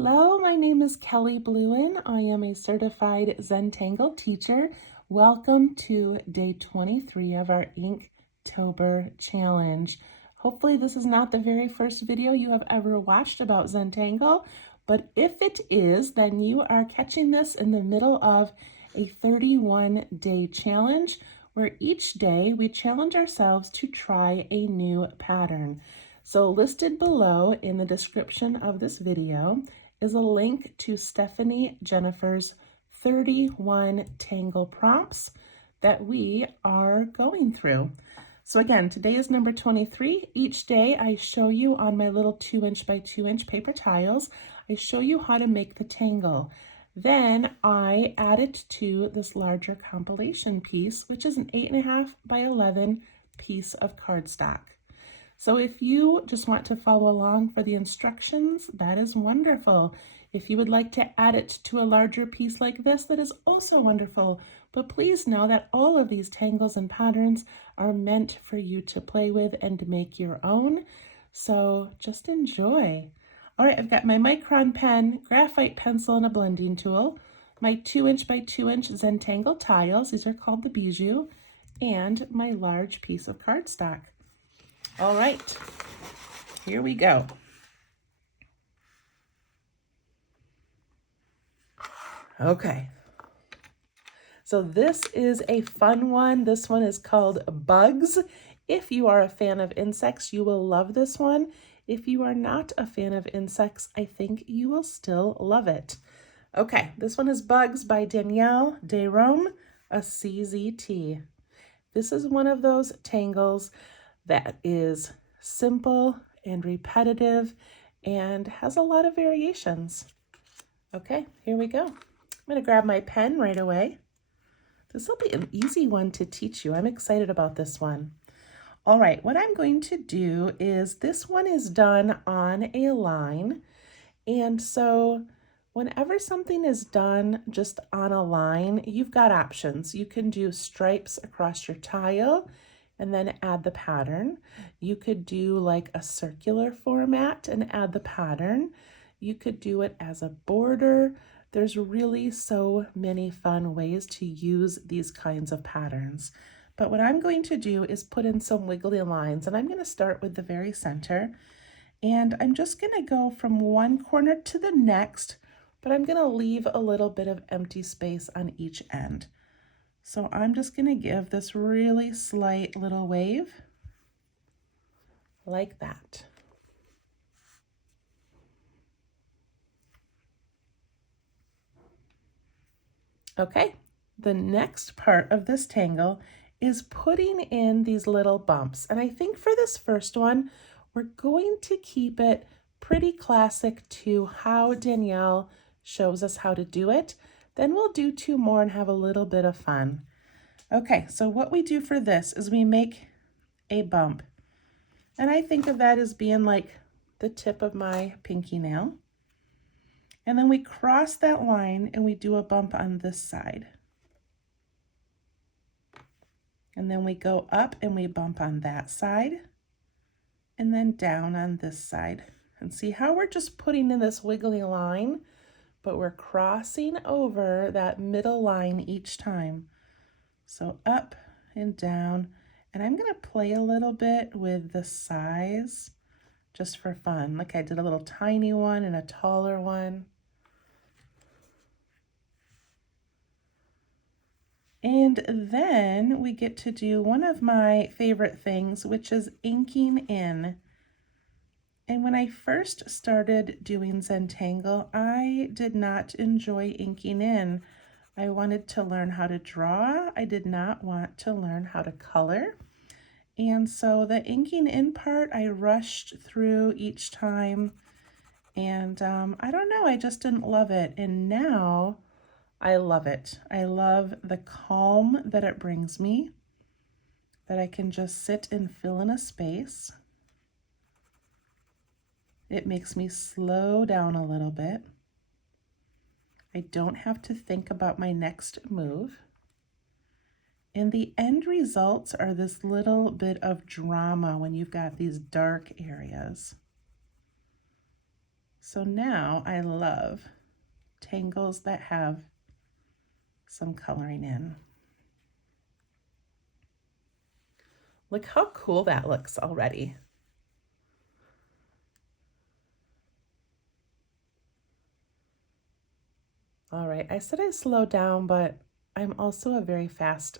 Hello, my name is Kelly Bluen. I am a certified Zentangle teacher. Welcome to day 23 of our Inktober challenge. Hopefully this is not the very first video you have ever watched about Zentangle, but if it is, then you are catching this in the middle of a 31-day challenge where each day we challenge ourselves to try a new pattern. So listed below in the description of this video is a link to Stephanie Jennifer's 31 tangle prompts that we are going through. So again, today is number 23. Each day I show you on my little 2" by 2" paper tiles, I show you how to make the tangle. Then I add it to this larger compilation piece, which is an 8.5 by 11 piece of cardstock. So if you just want to follow along for the instructions, that is wonderful. If you would like to add it to a larger piece like this, that is also wonderful. But please know that all of these tangles and patterns are meant for you to play with and to make your own. So just enjoy. All right, I've got my micron pen, graphite pencil, and a blending tool, my 2" by 2" Zentangle tiles, these are called the Bijou, and my large piece of cardstock. All right, here we go. Okay, so this is a fun one. This one is called Bugz. If you are a fan of insects, you will love this one. If you are not a fan of insects, I think you will still love it. Okay, this one is Bugz by Danielle Desrome, a CZT. This is one of those tangles that is simple and repetitive and has a lot of variations. Okay, here we go. I'm going to grab my pen right away. This will be an easy one to teach you. I'm excited about this one. All right, what I'm going to do is this one is done on a line. And so whenever something is done just on a line, you've got options. You can do stripes across your tile and then add the pattern. You could do like a circular format and add the pattern. You could do it as a border. There's really so many fun ways to use these kinds of patterns. But what I'm going to do is put in some wiggly lines, and I'm going to start with the very center. And I'm just going to go from one corner to the next, but I'm going to leave a little bit of empty space on each end. So I'm just going to give this really slight little wave like that. Okay, the next part of this tangle is putting in these little bumps. And I think for this first one, we're going to keep it pretty classic to how Danielle shows us how to do it. Then we'll do 2 more and have a little bit of fun. Okay, so what we do for this is we make a bump. And I think of that as being like the tip of my pinky nail. And then we cross that line and we do a bump on this side. And then we go up and we bump on that side. And then down on this side. And see how we're just putting in this wiggly line, but we're crossing over that middle line each time. So up and down, and I'm going to play a little bit with the size just for fun. Like I did a little tiny one and a taller one. And then we get to do one of my favorite things, which is inking in. And when I first started doing Zentangle, I did not enjoy inking in. I wanted to learn how to draw. I did not want to learn how to color. And so the inking in part, I rushed through each time. And I don't know, I just didn't love it. And now I love it. I love the calm that it brings me, that I can just sit and fill in a space. It makes me slow down a little bit. I don't have to think about my next move. And the end results are this little bit of drama when you've got these dark areas. So now I love tangles that have some coloring in. Look how cool that looks already. All right, I said I slow down, but I'm also a very fast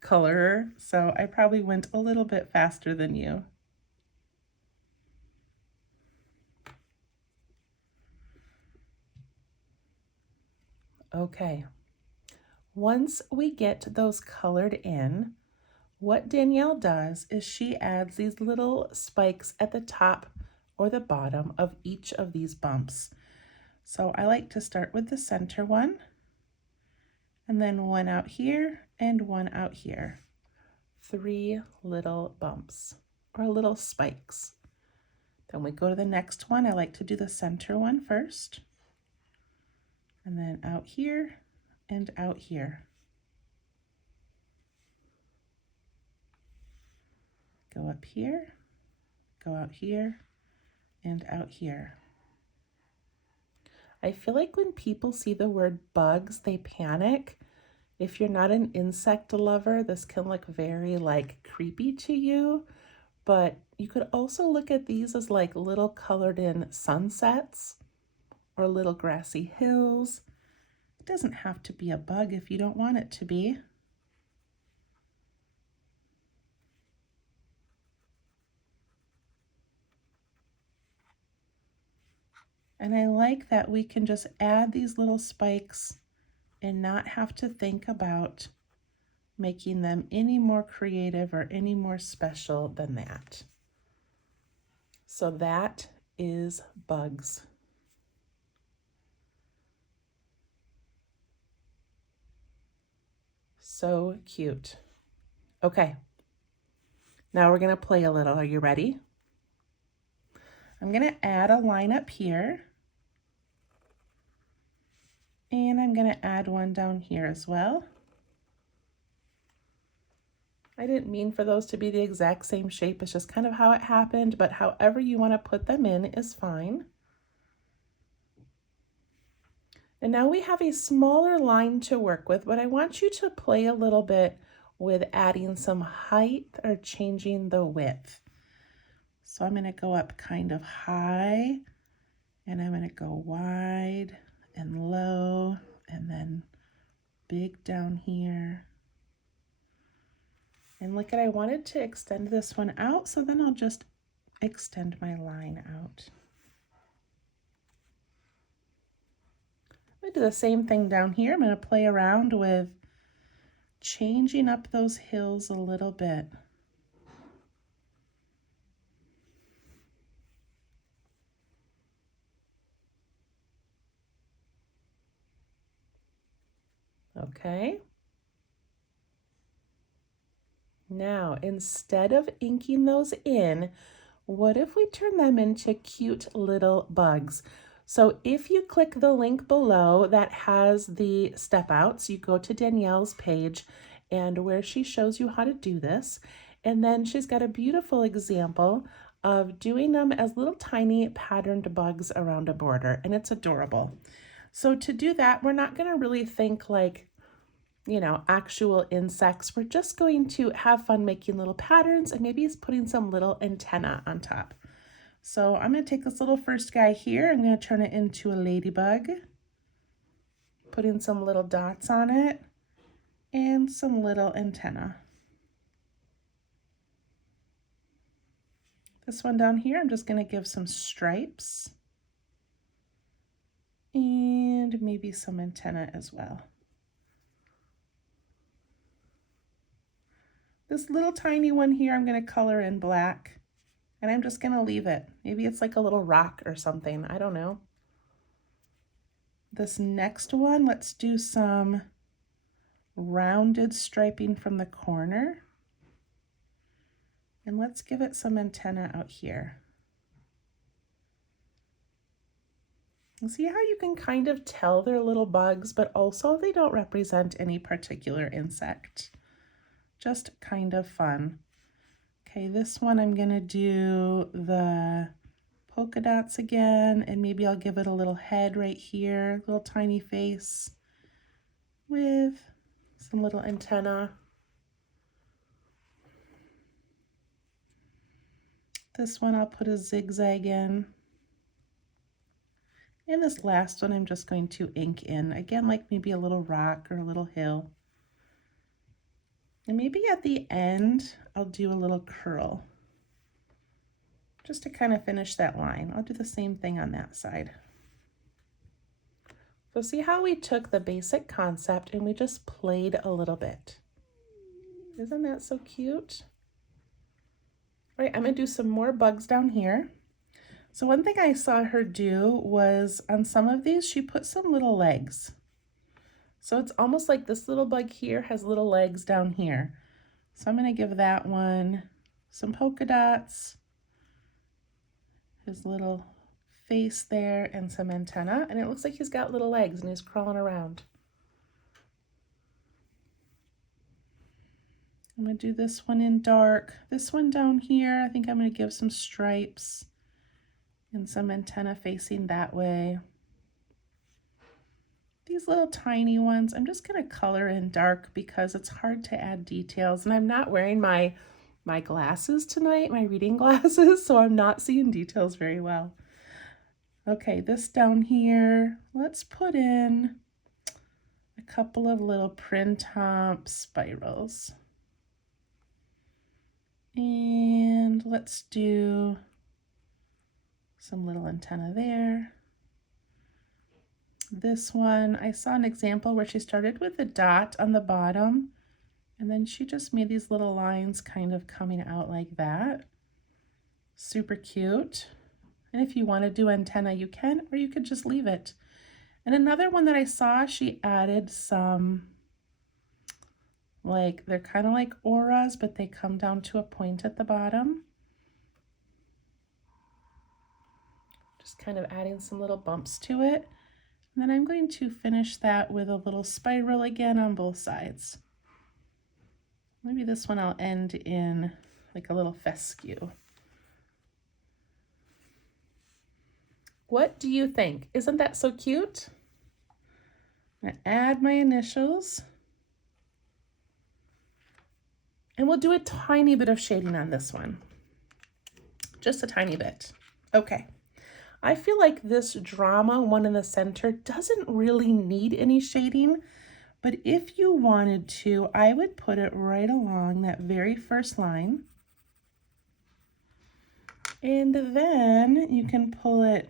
colorer, so I probably went a little bit faster than you. Okay, once we get those colored in, what Danielle does is she adds these little spikes at the top or the bottom of each of these bumps. So I like to start with the center one, and then one out here and one out here. 3 little bumps or little spikes. Then we go to the next one. I like to do the center one first, and then out here and out here. Go up here, go out here, and out here. I feel like when people see the word bugs, they panic. If you're not an insect lover, this can look very creepy to you, but you could also look at these as like little colored in sunsets or little grassy hills. It doesn't have to be a bug if you don't want it to be. And I like that we can just add these little spikes and not have to think about making them any more creative or any more special than that. So that is Bugz. So cute. Okay, now we're gonna play a little. Are you ready? I'm gonna add a line up here. And I'm gonna add one down here as well. I didn't mean for those to be the exact same shape. It's just kind of how it happened, but however you want to put them in is fine. And now we have a smaller line to work with, but I want you to play a little bit with adding some height or changing the width. So I'm going to go up kind of high, and I'm going to go wide and low, and then big down here. And look at, I wanted to extend this one out, so then I'll just extend my line out. I'm going to do the same thing down here. I'm going to play around with changing up those hills a little bit. Okay. Now, instead of inking those in, what if we turn them into cute little bugs? So if you click the link below that has the step outs, you go to Danielle's page and where she shows you how to do this. And then she's got a beautiful example of doing them as little tiny patterned bugs around a border, and it's adorable. So to do that, we're not going to really think like, you know, actual insects. We're just going to have fun making little patterns and maybe putting some little antenna on top. So I'm going to take this little first guy here. I'm going to turn it into a ladybug, put in some little dots on it and some little antenna. This one down here, I'm just going to give some stripes and maybe some antenna as well. This little tiny one here, I'm going to color in black, and I'm just going to leave it. Maybe it's like a little rock or something. I don't know. This next one, let's do some rounded striping from the corner. And let's give it some antenna out here. And see how you can kind of tell they're little bugs, but also they don't represent any particular insect. Just kind of fun. Okay, this one I'm gonna do the polka dots again, and maybe I'll give it a little head right here, little tiny face with some little antenna. This one I'll put a zigzag in. And this last one I'm just going to ink in, again, like maybe a little rock or a little hill. And maybe at the end, I'll do a little curl, just to kind of finish that line. I'll do the same thing on that side. So see how we took the basic concept and we just played a little bit. Isn't that so cute? All right, I'm gonna do some more bugs down here. So one thing I saw her do was on some of these, she put some little legs. So it's almost like this little bug here has little legs down here. So I'm gonna give that one some polka dots, his little face there, and some antenna. And it looks like he's got little legs and he's crawling around. I'm gonna do this one in dark. This one down here, I think I'm gonna give some stripes and some antenna facing that way. These little tiny ones, I'm just gonna color in dark because it's hard to add details. And I'm not wearing my glasses tonight, my reading glasses, so I'm not seeing details very well. Okay, this down here, let's put in a couple of little printemps spirals. And let's do some little antenna there. This one, I saw an example where she started with a dot on the bottom, and then she just made these little lines kind of coming out like that. Super cute. And if you want to do antenna, you can, or you could just leave it. And another one that I saw, she added some, like, they're kind of like auras, but they come down to a point at the bottom. Just kind of adding some little bumps to it. And then I'm going to finish that with a little spiral again on both sides. Maybe this one I'll end in like a little fescue. What do you think? Isn't that so cute? I'm gonna add my initials. And we'll do a tiny bit of shading on this one. Just a tiny bit. Okay. I feel like this drama one in the center doesn't really need any shading, but if you wanted to, I would put it right along that very first line. And then you can pull it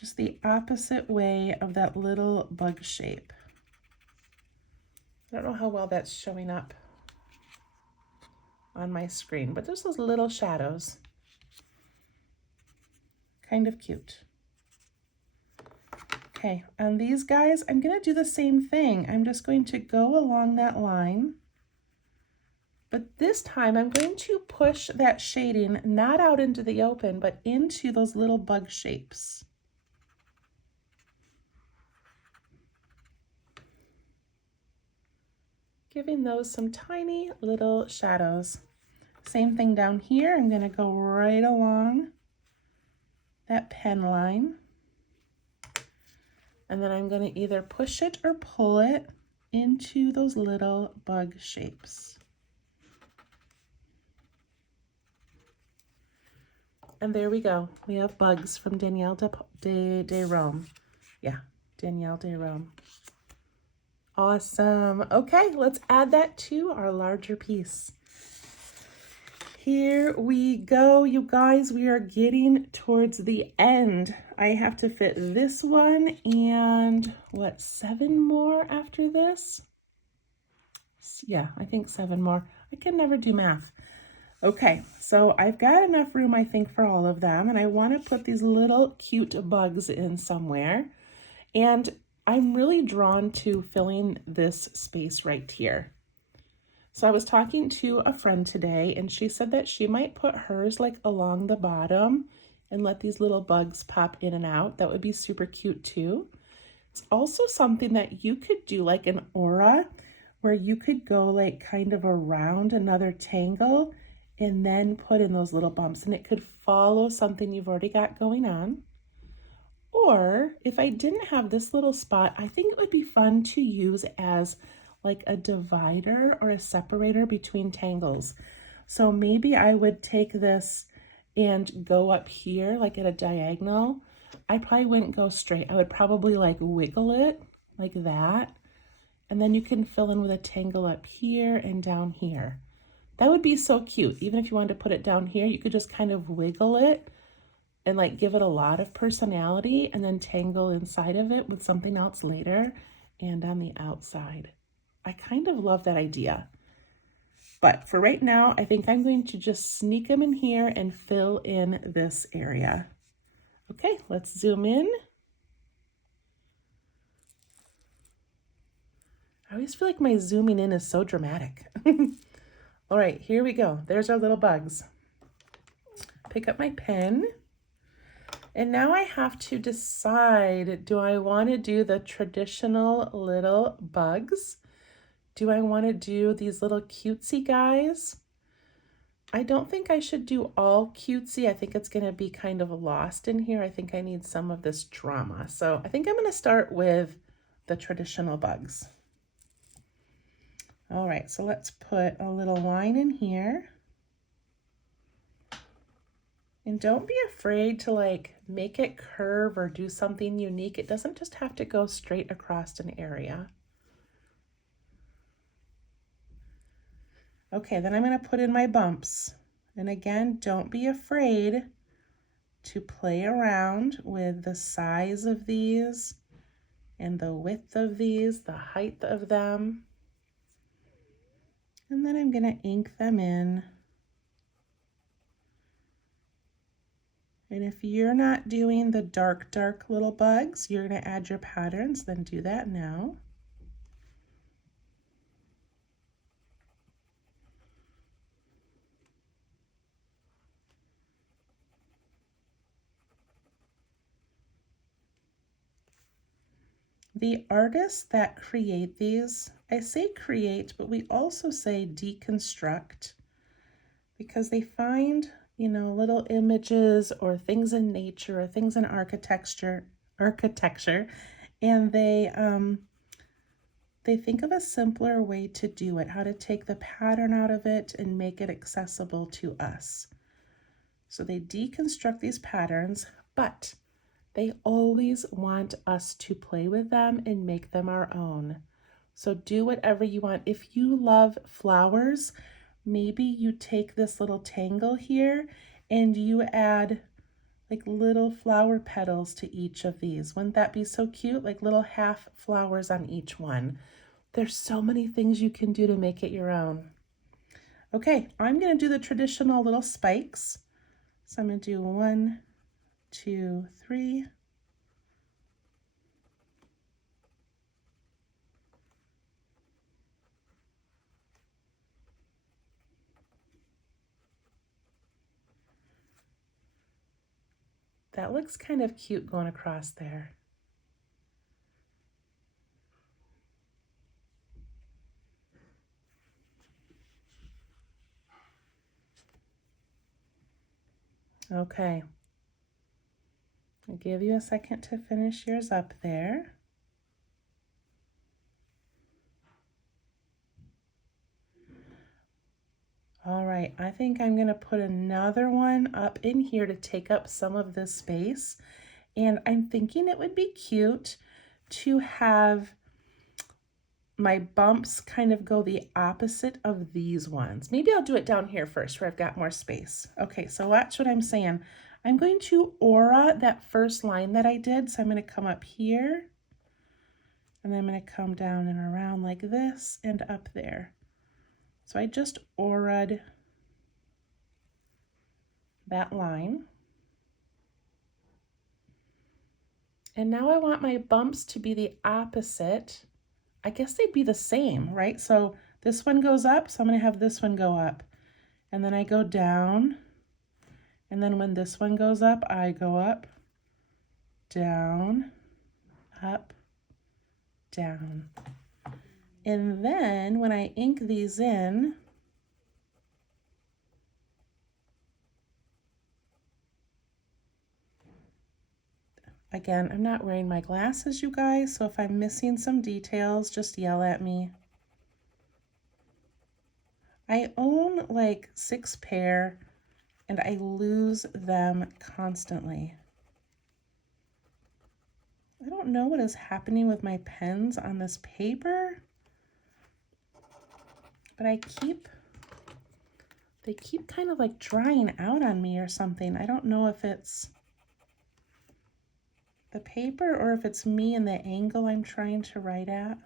just the opposite way of that little bug shape. I don't know how well that's showing up on my screen, but there's those little shadows. Kind of cute. Okay, on these guys, I'm gonna do the same thing. I'm just going to go along that line, but this time I'm going to push that shading not out into the open, but into those little bug shapes. Giving those some tiny little shadows. Same thing down here. I'm gonna go right along that pen line. And then I'm going to either push it or pull it into those little bug shapes. And there we go. We have Bugz from Danielle de Rome. Yeah, Danielle de Rome. Awesome. Okay, let's add that to our larger piece. Here we go, you guys. We are getting towards the end. I have to fit this one and what, 7 more after this? Yeah, I think 7 more. I can never do math. Okay, so I've got enough room, I think, for all of them, and I want to put these little cute bugs in somewhere. And I'm really drawn to filling this space right here. So I was talking to a friend today, and she said that she might put hers like along the bottom and let these little bugs pop in and out. That would be super cute too. It's also something that you could do like an aura, where you could go like kind of around another tangle and then put in those little bumps, and it could follow something you've already got going on. Or if I didn't have this little spot, I think it would be fun to use as like a divider or a separator between tangles. So maybe I would take this and go up here like at a diagonal. I probably wouldn't go straight. I would probably like wiggle it like that. And then you can fill in with a tangle up here and down here. That would be so cute. Even if you wanted to put it down here, you could just kind of wiggle it and like give it a lot of personality and then tangle inside of it with something else later and on the outside. I kind of love that idea. But for right now, I think I'm going to just sneak them in here and fill in this area. Okay, let's zoom in. I always feel like my zooming in is so dramatic. All right, here we go. There's our little bugs. Pick up my pen. And now I have to decide, do I want to do the traditional little bugs? Do I want to do these little cutesy guys? I don't think I should do all cutesy. I think it's going to be kind of lost in here. I think I need some of this drama. So I think I'm going to start with the traditional bugs. All right, so let's put a little line in here. And don't be afraid to like make it curve or do something unique. It doesn't just have to go straight across an area. Okay, then I'm going to put in my bumps. And again, don't be afraid to play around with the size of these and the width of these, the height of them. And then I'm going to ink them in. And if you're not doing the dark little bugs, you're going to add your patterns, then do that now. The artists that create these, I say create, but we also say deconstruct, because they find, you know, little images or things in nature or things in architecture, and they think of a simpler way to do it, how to take the pattern out of it and make it accessible to us. So they deconstruct these patterns, but they always want us to play with them and make them our own. So do whatever you want. If you love flowers, maybe you take this little tangle here and you add like little flower petals to each of these. Wouldn't that be so cute? Like little half flowers on each one. There's so many things you can do to make it your own. Okay, I'm going to do the traditional little spikes. So I'm going to do 1, 2, 3. That looks kind of cute going across there. Okay. I'll give you a second to finish yours up there. All right, I think I'm going to put another one up in here to take up some of this space. And I'm thinking it would be cute to have my bumps kind of go the opposite of these ones. Maybe I'll do it down here first where I've got more space. Okay, so watch what I'm saying. I'm going to aura that first line that I did. So I'm going to come up here and then I'm going to come down and around like this and up there. So I just aura'd that line. And now I want my bumps to be the opposite. I guess they'd be the same, right? So this one goes up, so I'm going to have this one go up. And then I go down. And then when this one goes up, I go up, down, up, down. And then when I ink these in, Again, I'm not wearing my glasses, you guys, so if I'm missing some details, just yell at me. I own like 6 pair and I lose them constantly. I don't know what is happening with my pens on this paper, but they keep kind of like drying out on me or something. I don't know if it's the paper or if it's me and the angle I'm trying to write at.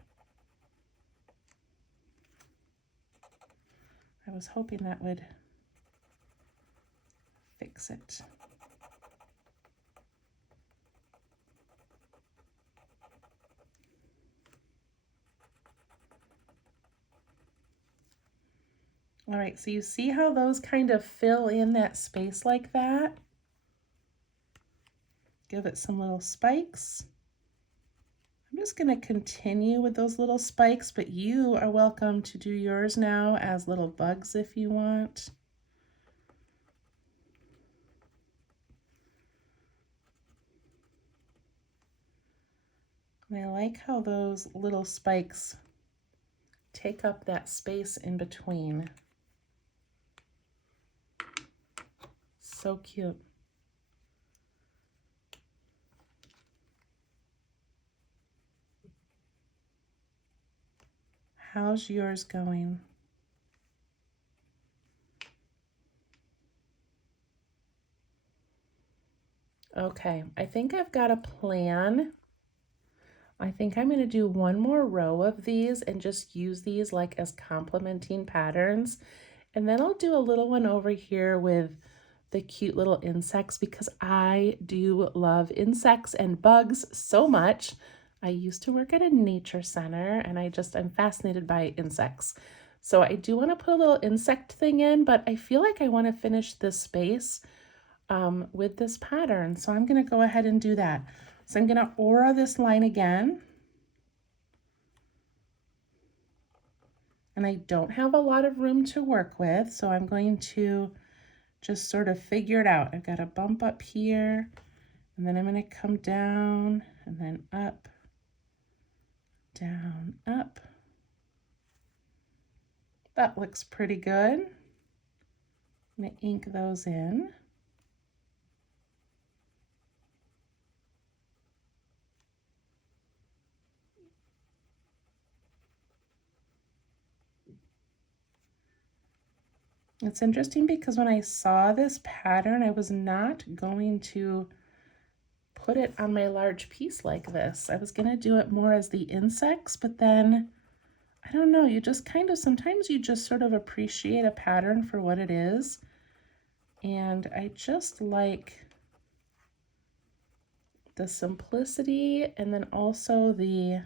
I was hoping that would fix it. All right, so you see how those kind of fill in that space like that? Give it some little spikes. I'm just going to continue with those little spikes, but you are welcome to do yours now as little bugs if you want. And I like how those little spikes take up that space in between. So cute. How's yours going? Okay, I think I've got a plan. I think I'm going to do one more row of these and just use these like as complementing patterns. And then I'll do a little one over here with the cute little insects because I do love insects and bugs so much. I used to work at a nature center and I'm fascinated by insects. So I do want to put a little insect thing in, but I feel like I want to finish this space with this pattern. So I'm going to go ahead and do that. So I'm going to aura this line again. And I don't have a lot of room to work with, so I'm going to just sort of figure it out. I've got a bump up here, and then I'm going to come down, and then up, down, up. That looks pretty good. I'm going to ink those in. It's interesting because when I saw this pattern, I was not going to put it on my large piece like this. I was going to do it more as the insects, but then, I don't know, you just kind of, sometimes you just sort of appreciate a pattern for what it is. And I just like the simplicity and then also the,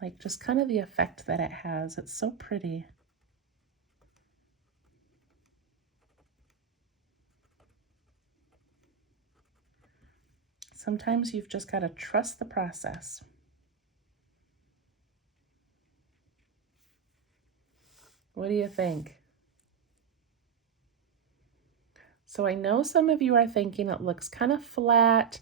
like just kind of the effect that it has. It's so pretty. Sometimes you've just got to trust the process. What do you think? So I know some of you are thinking it looks kind of flat.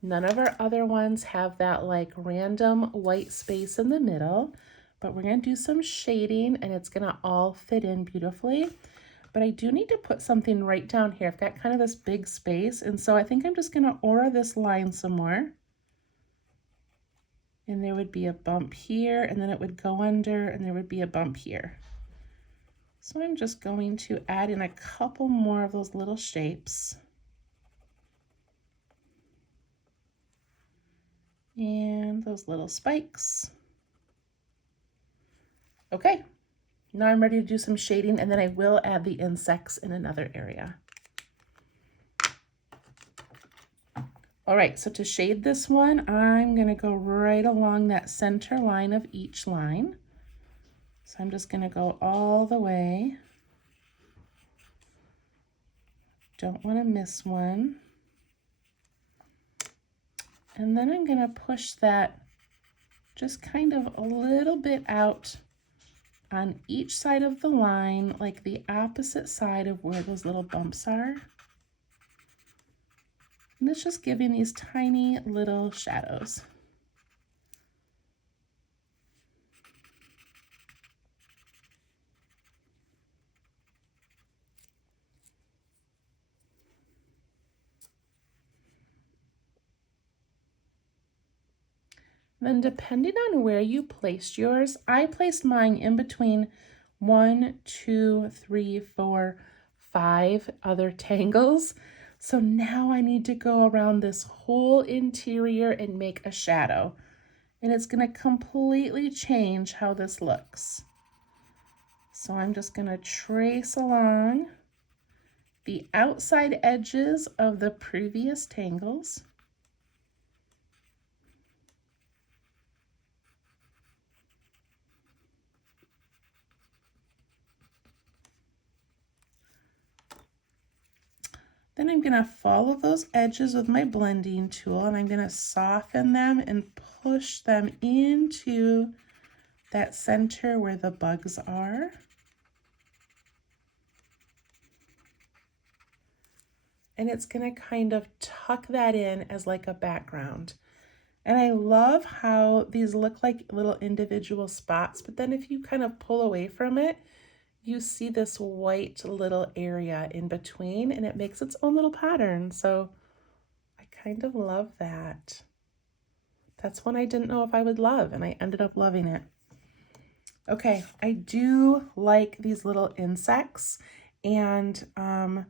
None of our other ones have that like random white space in the middle, but we're going to do some shading and it's going to all fit in beautifully. But I do need to put something right down here. I've got kind of this big space, and so I think I'm just going to aura this line some more. And there would be a bump here, and then it would go under, and there would be a bump here. So I'm just going to add in a couple more of those little shapes. And those little spikes. Okay. Now I'm ready to do some shading, and then I will add the insects in another area. All right, so to shade this one, I'm going to go right along that center line of each line. So I'm just going to go all the way. Don't want to miss one. And then I'm going to push that just kind of a little bit out on each side of the line, like the opposite side of where those little bumps are. And it's just giving these tiny little shadows. Then depending on where you placed yours, I placed mine in between 1, 2, 3, 4, 5 other tangles. So now I need to go around this whole interior and make a shadow. And it's going to completely change how this looks. So I'm just going to trace along the outside edges of the previous tangles. Then I'm going to follow those edges with my blending tool, and I'm going to soften them and push them into that center where the bugs are. And it's going to kind of tuck that in as like a background. And I love how these look like little individual spots, but then if you kind of pull away from it, you see this white little area in between, and it makes its own little pattern. So I kind of love that. That's one I didn't know if I would love, and I ended up loving it. Okay, I do like these little insects, and I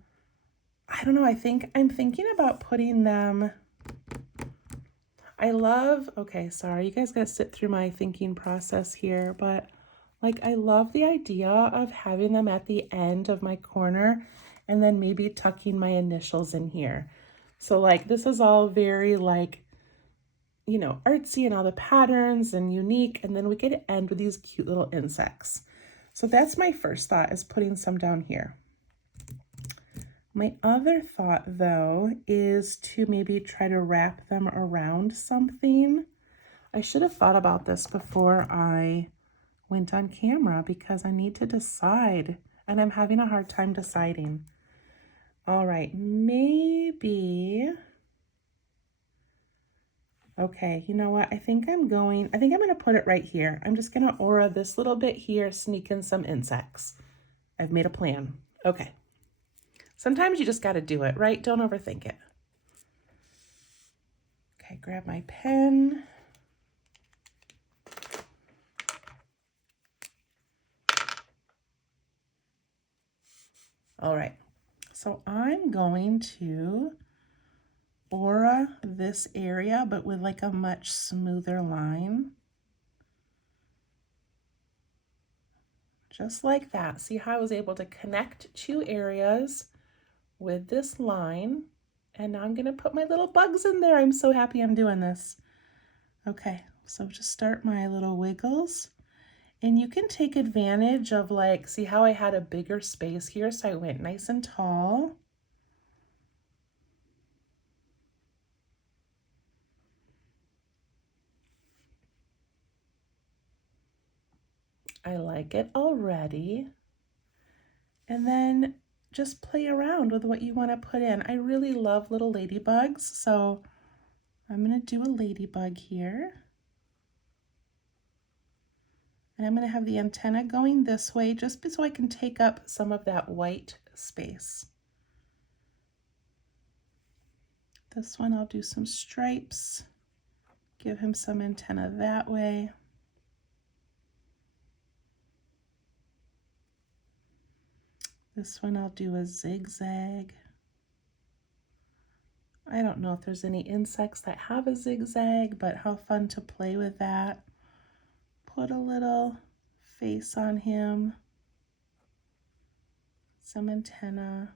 don't know, I'm thinking about putting them, okay, sorry, you guys gotta sit through my thinking process here, but like I love the idea of having them at the end of my corner and then maybe tucking my initials in here. So like this is all very like, you know, artsy and all the patterns and unique, and then we get to end with these cute little insects. So that's my first thought, is putting some down here. My other thought though is to maybe try to wrap them around something. I should have thought about this before I went on camera because I need to decide, and I'm having a hard time deciding. All right, maybe, okay, you know what? I think I'm gonna put it right here. I'm just gonna aura this little bit here, sneak in some insects. I've made a plan. Okay. Sometimes you just gotta do it, right? Don't overthink it. Okay, grab my pen. All right, so I'm going to aura this area, but with like a much smoother line. Just like that. See how I was able to connect two areas with this line, and now I'm going to put my little bugs in there. I'm so happy I'm doing this. Okay, so just start my little wiggles, and you can take advantage of, like, see how I had a bigger space here, so I went nice and tall. I like it already. And then just play around with what you want to put in. I really love little ladybugs, so I'm going to do a ladybug here. And I'm going to have the antenna going this way just so I can take up some of that white space. This one I'll do some stripes, give him some antenna that way. This one I'll do a zigzag. I don't know if there's any insects that have a zigzag, but how fun to play with that. Put a little face on him, some antenna.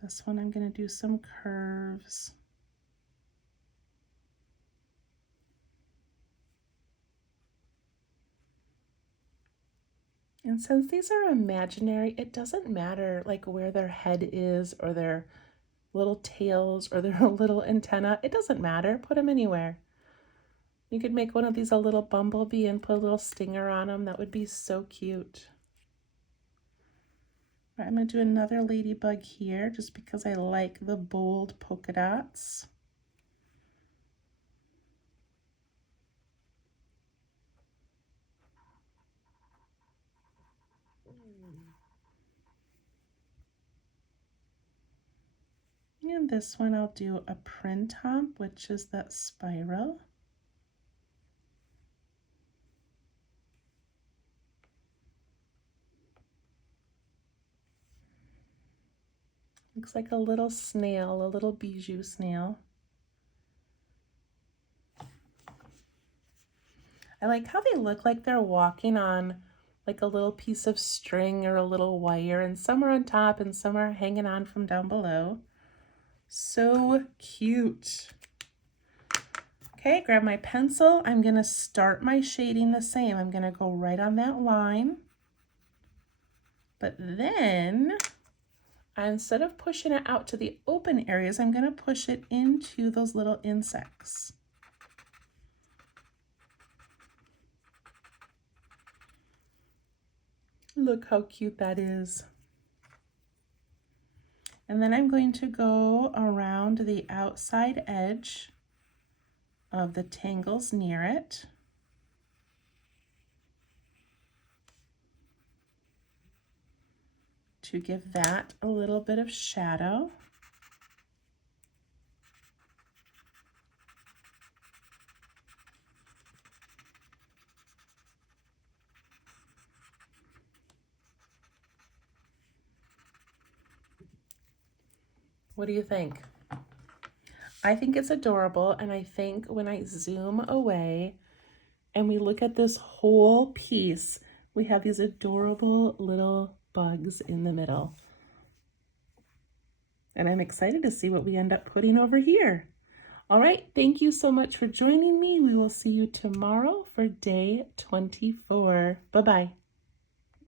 This one I'm going to do some curves. And since these are imaginary, it doesn't matter like where their head is or their little tails or their little antenna. It doesn't matter. Put them anywhere. You could make one of these a little bumblebee and put a little stinger on them. That would be so cute. I'm going to do another ladybug here just because I like the bold polka dots. And this one I'll do a print hump, which is that spiral. Looks like a little snail, a little bijou snail. I like how they look like they're walking on like a little piece of string or a little wire, and some are on top and some are hanging on from down below. So cute. Okay, grab my pencil. I'm going to start my shading the same. I'm going to go right on that line. But then, instead of pushing it out to the open areas, I'm going to push it into those little insects. Look how cute that is. And then I'm going to go around the outside edge of the tangles near it. To give that a little bit of shadow. What do you think? I think it's adorable, and I think when I zoom away and we look at this whole piece, we have these adorable little bugs in the middle. And I'm excited to see what we end up putting over here. All right, thank you so much for joining me. We will see you tomorrow for day 24. Bye-bye.